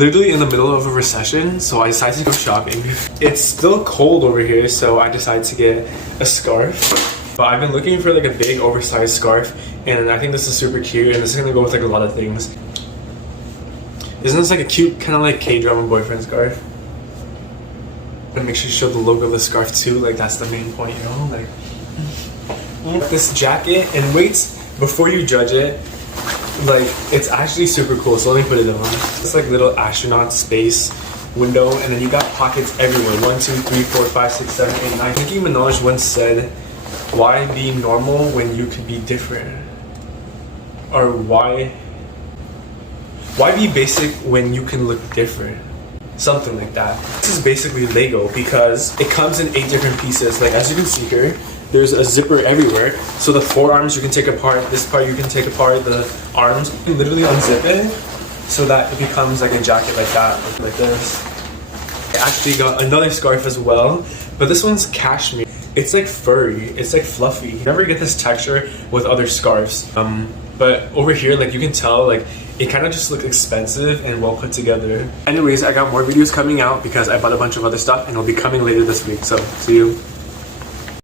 literally in the middle of a recession, so I decided to go shopping. It's still cold over here, so I decided to get a scarf. But I've been looking for like a big oversized scarf, and I think this is super cute, and this is gonna go with like a lot of things. Isn't this like a cute kind of like K-drama boyfriend scarf? And make sure to show the logo of the scarf too, like that's the main point, you know? Like this jacket, and wait, before you judge it, like it's actually super cool, so let me put it on. It's like little astronaut space window, and then you got pockets everywhere. 1, 2, 3, 4, 5, 6, 7, 8, 9. Nicki Minaj once said, why be normal when you could be different? Or why be basic when you can look different? Something like that. This is basically Lego because it comes in 8 different pieces. Like as you can see here, there's a zipper everywhere. So the forearms you can take apart, this part you can take apart, the arms, you can literally unzip it so that it becomes like a jacket like that, like this. I actually got another scarf as well, but this one's cashmere. It's like furry, it's like fluffy. You never get this texture with other scarves. But over here, like you can tell, like it kind of just looks expensive and well put together. Anyways, I got more videos coming out because I bought a bunch of other stuff and it'll be coming later this week, so see you.